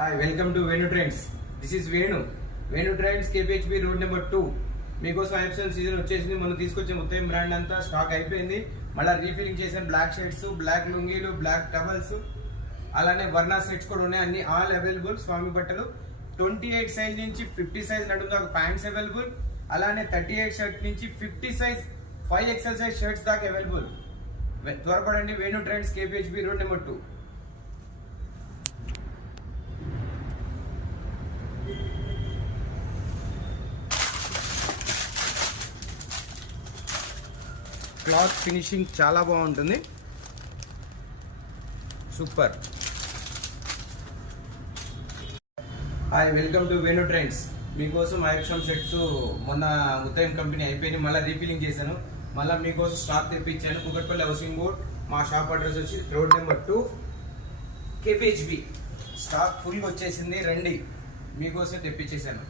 Hi welcome to Venu trends. This is Venu trends KPHB road number 2. మీకోసం IFL season వచ్చేసింది. మనం తీసుకొచ్చే మొత్తం బ్రాండ్ అంతా స్టాక్ అయిపోయింది. మళ్ళీ రీఫిలింగ్ చేసాం. బ్లాక్ షర్ట్స్, బ్లాక్ లుంగీలు, బ్లాక్ టవల్స్, అలానే వర్ణా సెట్స్ కూడా ఉన్నాయి. అన్ని ఆల్ అవైలబుల్. స్వామి బట్టలు 28 సైజ్ నుంచి 50 సైజ్ నడుము దాకా ప్యాంట్స్ అవైలబుల్. అలానే 38 షర్ట్ నుంచి 50 సైజ్ 5XL సైజ్ షర్ట్స్ దాకా అవైలబుల్. త్వరపడండి. Venu trends KPHB road number 2. Cloth finishing చాలా బాగుంటుంది. Super. Hi welcome to Venu trends. మీకోసం ఐఎఫ్ఎల్ సెట్స్ మొన్న ఉత్తయం కంపెనీ అయిపోయింది. మళ్ళీ రీఫిలింగ్ చేశాను. మళ్ళీ మీకోసం స్టాక్ తెప్పించాను. Kukatpally housing board. మా షాప్ అడ్రస్ వచ్చి రోడ్ నెంబర్ 2 కేపీహెచ్బి. స్టాక్ ఫుల్గా వచ్చేసింది. రండి, మీకోసం తెప్పించేశాను.